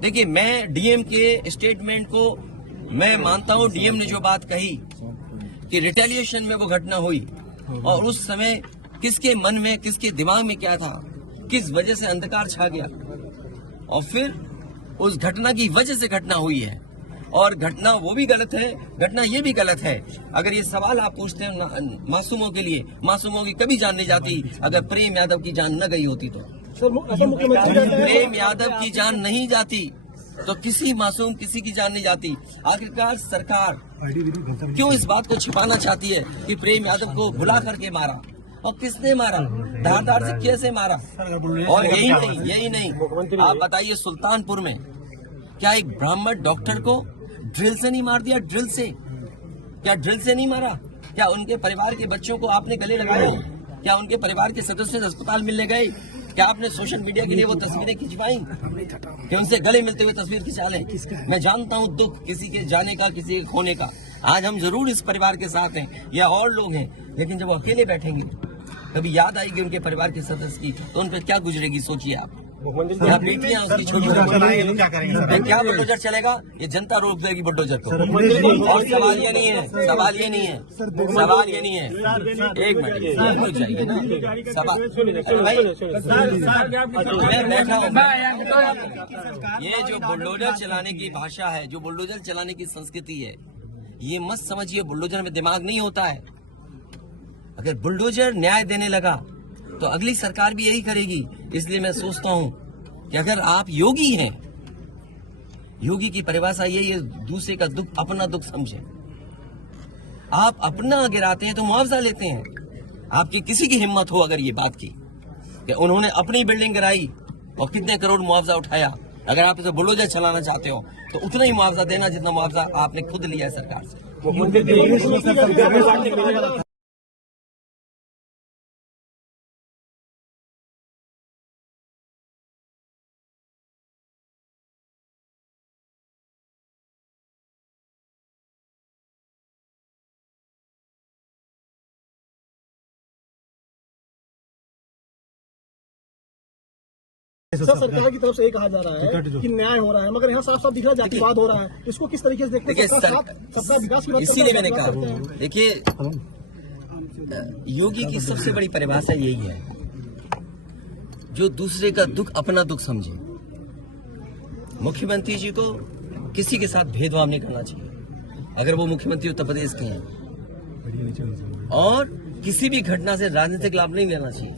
देखिए, मैं डीएम के स्टेटमेंट को मैं मानता हूं। डीएम ने जो बात कही कि रिटेलिएशन में वो घटना हुई और उस समय किसके मन में, किसके दिमाग में क्या था, किस वजह से अंधकार छा गया और फिर उस घटना की वजह से घटना हुई है। और घटना वो भी गलत है, घटना ये भी गलत है। अगर ये सवाल आप पूछते हैं मासूमों के लिए, मासूमों की कभी जान नहीं जाती अगर प्रेम यादव की जान न गई होती तो। प्रेम यादव की जान नहीं जाती तो किसी मासूम किसी की जान नहीं जाती। आखिरकार सरकार क्यों इस बात को छिपाना चाहती है कि प्रेम यादव को भुला करके मारा और किसने मारा, धारदार से कैसे मारा। और यही नहीं आप बताइए, सुल्तानपुर में क्या एक ब्राह्मण डॉक्टर को ड्रिल से नहीं मार दिया? ड्रिल से, क्या ड्रिल से नहीं मारा? क्या उनके परिवार के बच्चों को आपने गले लगाए? क्या उनके परिवार के सदस्य अस्पताल मिलने गए? क्या आपने सोशल मीडिया के लिए वो तस्वीरें खिंचवाई कि उनसे गले मिलते हुए तस्वीर खिंचा लें? मैं जानता हूं दुख किसी के जाने का, किसी के खोने का। आज हम जरूर इस परिवार के साथ हैं या और लोग हैं, लेकिन जब वो अकेले बैठेंगे कभी याद आएगी उनके परिवार के सदस्य की तो उन पर क्या गुजरेगी, सोचिए आप। क्या बेटियां उसकी छोटी क्या बुलडोजर चलेगा? ये जनता रोक देगी बुलडोजर को। और सवाल ये नहीं है, सवाल ये नहीं है, सवाल ये नहीं है। एक मिनट रुक जाइए ना, सवाल मैं बैठा हूँ। ये जो बुलडोजर चलाने की भाषा है, जो बुलडोजर चलाने की संस्कृति है, ये मत समझिए बुलडोजर में दिमाग नहीं होता है। अगर बुलडोजर न्याय देने लगा तो अगली सरकार भी यही करेगी। इसलिए मैं सोचता हूं कि अगर आप योगी हैं, योगी की परिभाषा यही है, दूसरे का दुख अपना दुख समझे। आप अपना गिराते हैं तो मुआवजा लेते हैं। आपकी किसी की हिम्मत हो अगर ये बात की कि उन्होंने अपनी बिल्डिंग गिराई और कितने करोड़ मुआवजा उठाया, अगर आप इसे बुलडोजर चलाना चाहते हो तो उतना ही मुआवजा देना जितना मुआवजा आपने खुद लिया है सरकार से। सर, सरकार की तरफ से ये कहा जा रहा है कि न्याय हो रहा है, मगर यहाँ साफ साफ दिख रहा है जातिवाद हो रहा है। इसको किस तरीके से देखते हैं? सबका विकास की बात, इसीलिए मैंने कहा, देखिए योगी की सबसे बड़ी परिभाषा यही है, जो दूसरे का दुख अपना दुख समझे। मुख्यमंत्री जी को किसी के साथ भेदभाव नहीं करना चाहिए अगर वो मुख्यमंत्री उत्तर प्रदेश के हैं, और किसी भी घटना से राजनीतिक लाभ नहीं लेना चाहिए।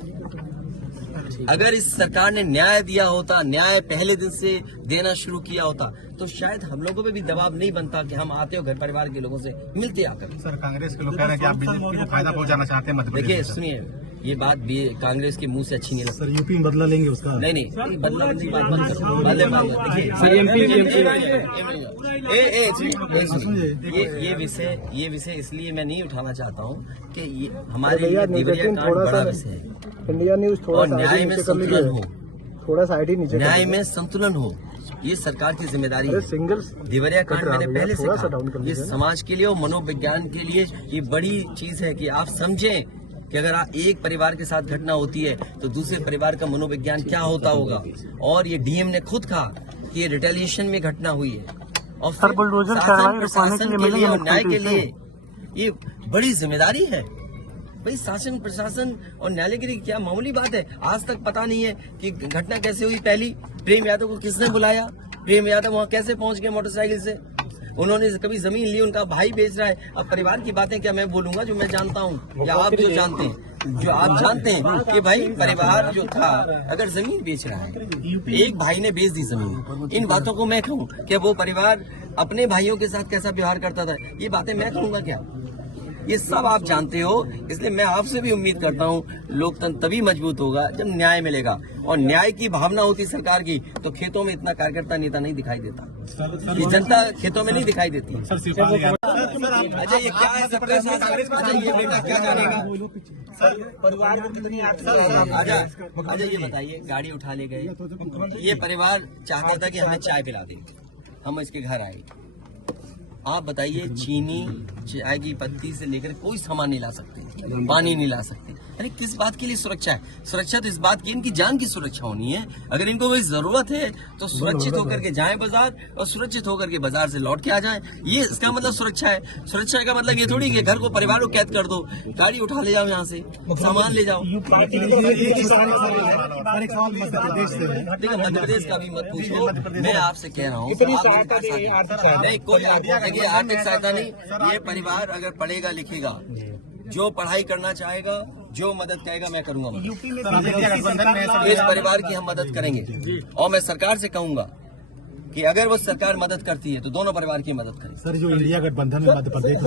अगर इस सरकार ने न्याय दिया होता, न्याय पहले दिन से देना शुरू किया होता, तो शायद हम लोगों पे भी दबाव नहीं बनता कि हम आते हो घर परिवार के लोगों से मिलते आकर। सर, कांग्रेस के लोग कह रहे हैं कि आप बीजेपी को फायदा पहुंचाना चाहते हैं मध्य प्रदेश। देखिए सुनिए, ये बात भी कांग्रेस के मुंह से अच्छी नहीं लगती। सर, यूपी में बदला लेंगे उसका? नहीं बदला की बात बंद करो। ये विषय इसलिए मैं नहीं उठाना चाहता हूँ कि ये हमारे लिए देवरिया कांड बड़ा विषय है। इंडिया न्यूज थोड़ा न्याय में संतुलन हो, थोड़ा सा आईडी नीचे, न्याय में संतुलन हो, ये सरकार की जिम्मेदारी है। सिंगल देवरिया कांड मैंने पहले से कहा, ये समाज के लिए और मनोविज्ञान के लिए ये बड़ी चीज है कि आप समझें कि अगर आप एक परिवार के साथ घटना होती है तो दूसरे परिवार का मनोविज्ञान क्या होता होगा। और ये डीएम ने खुद कहा कि ये रिटेलिएशन में घटना हुई है और शासन प्रशासन के लिए और न्याय के लिए ये बड़ी जिम्मेदारी है। भाई शासन प्रशासन और न्यायालय के लिए क्या मामूली बात है? आज तक पता नहीं है कि घटना कैसे हुई। पहली, प्रेम यादव को किसने बुलाया, प्रेम यादव वहाँ कैसे पहुंच गए मोटरसाइकिल से, उन्होंने कभी जमीन ली, उनका भाई बेच रहा है। अब परिवार की बातें क्या मैं बोलूंगा जो मैं जानता हूँ या आप जो जानते हैं, जो आप जानते हैं कि भाई परिवार जो था अगर जमीन बेच रहा है, एक भाई ने बेच दी जमीन, इन बातों को मैं कहूँ कि वो परिवार अपने भाइयों के साथ कैसा व्यवहार करता था, ये बातें मैं कहूँगा क्या? ये सब आप जानते हो। इसलिए मैं आपसे भी उम्मीद करता हूँ लोकतंत्र तभी मजबूत होगा जब न्याय मिलेगा, और न्याय की भावना होती सरकार की तो खेतों में इतना कार्यकर्ता नेता नहीं दिखाई देता। ये जनता खेतों में नहीं दिखाई देती। अच्छा, ये क्या है सबका साथ? अच्छा, ये बेटा क्या जानेगा? अच्छा ये बताइए, गाड़ी उठा ले गए, ये परिवार चाहता था कि हमें चाय पिला दे, हम इसके घर आए। आप बताइए, चीनी, चाय की पत्ती से लेकर कोई सामान नहीं ला सकते, पानी नहीं ला सकते। अरे किस बात के लिए सुरक्षा है? सुरक्षा तो इस बात की, इनकी जान की सुरक्षा होनी है। अगर इनको कोई जरूरत है तो सुरक्षित होकर के जाएं बाजार और सुरक्षित होकर के बाजार से लौट के आ जाएं। ये इसका मतलब सुरक्षा है। सुरक्षा का मतलब ये थोड़ी कि घर को, परिवार को कैद कर दो, गाड़ी उठा ले जाओ, यहाँ से सामान ले जाओ। देखो मध्य प्रदेश का भी मत पूछो, मैं आपसे कह रहा हूँ नहीं, कोई आर्थिक सहायता नहीं। ये परिवार अगर पढ़ेगा लिखेगा, जो पढ़ाई करना चाहेगा, जो मदद कहेगा, मैं करूंगा मदद। इस परिवार की हम मदद करेंगे और मैं सरकार से कहूंगा कि अगर वो सरकार मदद करती है तो दोनों परिवार की मदद करें। सर, जो इंडिया गठबंधन में मध्य प्रदेश